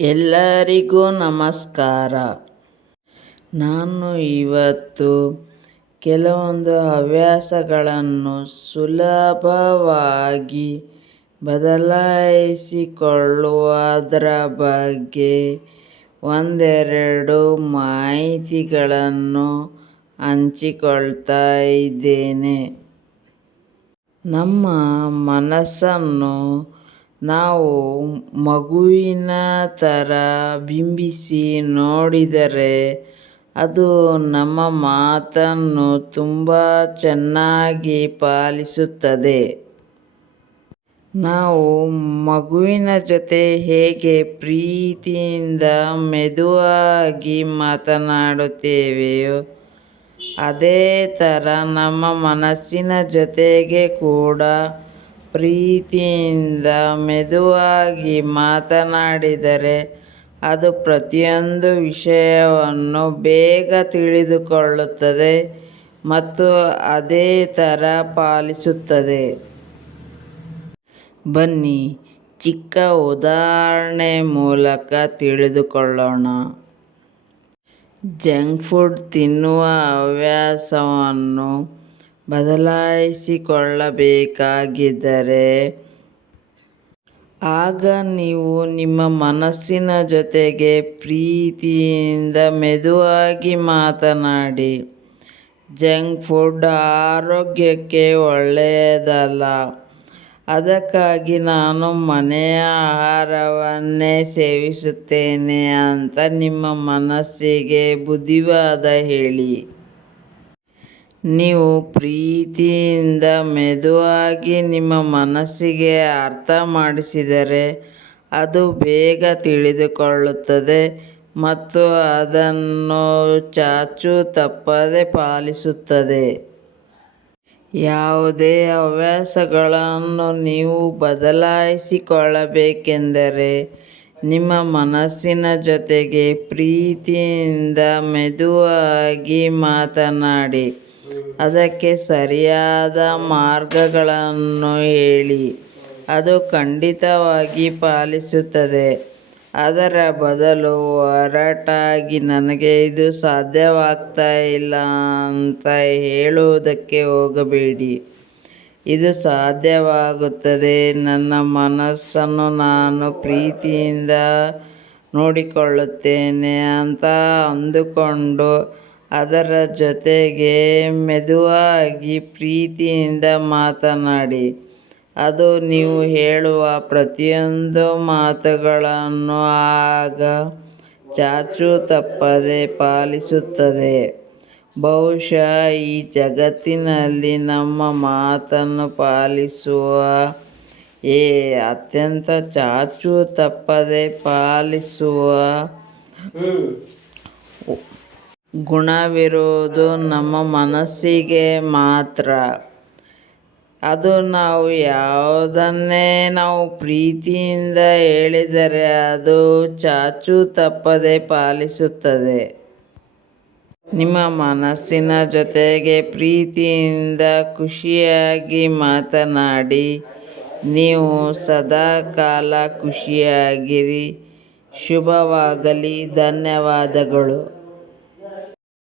ಎಲ್ಲರಿಗೂ ನಮಸ್ಕಾರ. ನಾನು ಇವತ್ತು ಕೆಲವೊಂದು ಹವ್ಯಾಸಗಳನ್ನು ಸುಲಭವಾಗಿ ಬದಲಾಯಿಸಿಕೊಳ್ಳುವುದರ ಬಗ್ಗೆ ಒಂದೆರಡು ಮಾಹಿತಿಗಳನ್ನು ಹಂಚಿಕೊಳ್ತಾ ಇದ್ದೇನೆ. ನಮ್ಮ ಮನಸ್ಸನ್ನು ನಾವು ಮಗುವಿನ ಥರ ಬಿಂಬಿಸಿ ನೋಡಿದರೆ ಅದು ನಮ್ಮ ಮಾತನ್ನು ತುಂಬ ಚೆನ್ನಾಗಿ ಪಾಲಿಸುತ್ತದೆ. ನಾವು ಮಗುವಿನ ಜೊತೆ ಹೇಗೆ ಪ್ರೀತಿಯಿಂದ ಮೆದುವಾಗಿ ಮಾತನಾಡುತ್ತೇವೆಯೋ ಅದೇ ಥರ ನಮ್ಮ ಮನಸ್ಸಿನ ಜೊತೆಗೆ ಕೂಡ ಪ್ರೀತಿಯಿಂದ ಮೆದುವಾಗಿ ಮಾತನಾಡಿದರೆ ಅದು ಪ್ರತಿಯೊಂದು ವಿಷಯವನ್ನು ಬೇಗ ತಿಳಿದುಕೊಳ್ಳುತ್ತದೆ ಮತ್ತು ಅದೇ ಥರ ಪಾಲಿಸುತ್ತದೆ. ಬನ್ನಿ ಚಿಕ್ಕ ಉದಾಹರಣೆ ಮೂಲಕ ತಿಳಿದುಕೊಳ್ಳೋಣ. ಜಂಕ್ ಫುಡ್ ತಿನ್ನುವ ಹವ್ಯಾಸವನ್ನು ಬದಲಾಯಿಸಿಕೊಳ್ಳಬೇಕಾಗಿದ್ದರೆ ಆಗ ನೀವು ನಿಮ್ಮ ಮನಸ್ಸಿನ ಜೊತೆಗೆ ಪ್ರೀತಿಯಿಂದ ಮೆದುವಾಗಿ ಮಾತನಾಡಿ. ಜಂಕ್ ಫುಡ್ ಆರೋಗ್ಯಕ್ಕೆ ಒಳ್ಳೆಯದಲ್ಲ, ಅದಕ್ಕಾಗಿ ನಾನು ಮನೆಯ ಆಹಾರವನ್ನೇ ಸೇವಿಸುತ್ತೇನೆ ಅಂತ ನಿಮ್ಮ ಮನಸ್ಸಿಗೆ ಬುದ್ಧಿವಾದ ಹೇಳಿ. ನೀವು ಪ್ರೀತಿಯಿಂದ ಮೆದುವಾಗಿ ನಿಮ್ಮ ಮನಸ್ಸಿಗೆ ಅರ್ಥ ಮಾಡಿಸಿದರೆ ಅದು ಬೇಗ ತಿಳಿದುಕೊಳ್ಳುತ್ತದೆ ಮತ್ತು ಅದನ್ನು ಚಾಚೂ ತಪ್ಪದೆ ಪಾಲಿಸುತ್ತದೆ. ಯಾವುದೇ ಹವ್ಯಾಸಗಳನ್ನು ನೀವು ಬದಲಾಯಿಸಿಕೊಳ್ಳಬೇಕೆಂದರೆ ನಿಮ್ಮ ಮನಸ್ಸಿನ ಜೊತೆಗೆ ಪ್ರೀತಿಯಿಂದ ಮೆದುವಾಗಿ ಮಾತನಾಡಿ. ಅದಕ್ಕೆ ಸರಿಯಾದ ಮಾರ್ಗಗಳನ್ನು ಹೇಳಿ. ಅದು ಖಂಡಿತವಾಗಿ ಪಾಲಿಸುತ್ತದೆ. ಅದರ ಬದಲು ಒರಟಾಗಿ ನನಗೆ ಇದು ಸಾಧ್ಯವಾಗ್ತಾ ಇಲ್ಲ ಅಂತ ಹೇಳುವುದಕ್ಕೆ ಹೋಗಬೇಡಿ. ಇದು ಸಾಧ್ಯವಾಗುತ್ತದೆ, ನನ್ನ ಮನಸ್ಸನ್ನು ನಾನು ಪ್ರೀತಿಯಿಂದ ನೋಡಿಕೊಳ್ಳುತ್ತೇನೆ ಅಂತ ಅಂದುಕೊಂಡು ಅದರ ಜೊತೆಗೆ ಮೆದುವಾಗಿ ಪ್ರೀತಿಯಿಂದ ಮಾತನಾಡಿ. ಅದು ನೀವು ಹೇಳುವ ಪ್ರತಿಯೊಂದು ಮಾತುಗಳನ್ನು ಆಗ ಚಾಚೂ ತಪ್ಪದೆ ಪಾಲಿಸುತ್ತದೆ. ಬಹುಶಃ ಈ ಜಗತ್ತಿನಲ್ಲಿ ನಮ್ಮ ಮಾತನ್ನು ಪಾಲಿಸುವ ಅತ್ಯಂತ ಚಾಚೂ ತಪ್ಪದೆ ಪಾಲಿಸುವ ಗುಣವಿರುವುದು ನಮ್ಮ ಮನಸ್ಸಿಗೆ ಮಾತ್ರ. ಅದು ನಾವು ಯಾವುದನ್ನೇ ನಾವು ಪ್ರೀತಿಯಿಂದ ಹೇಳಿದರೆ ಅದು ಚಾಚೂ ತಪ್ಪದೆ ಪಾಲಿಸುತ್ತದೆ. ನಿಮ್ಮ ಮನಸ್ಸಿನ ಜೊತೆಗೆ ಪ್ರೀತಿಯಿಂದ ಖುಷಿಯಾಗಿ ಮಾತನಾಡಿ. ನೀವು ಸದಾಕಾಲ ಖುಷಿಯಾಗಿರಿ. ಶುಭವಾಗಲಿ. ಧನ್ಯವಾದಗಳು.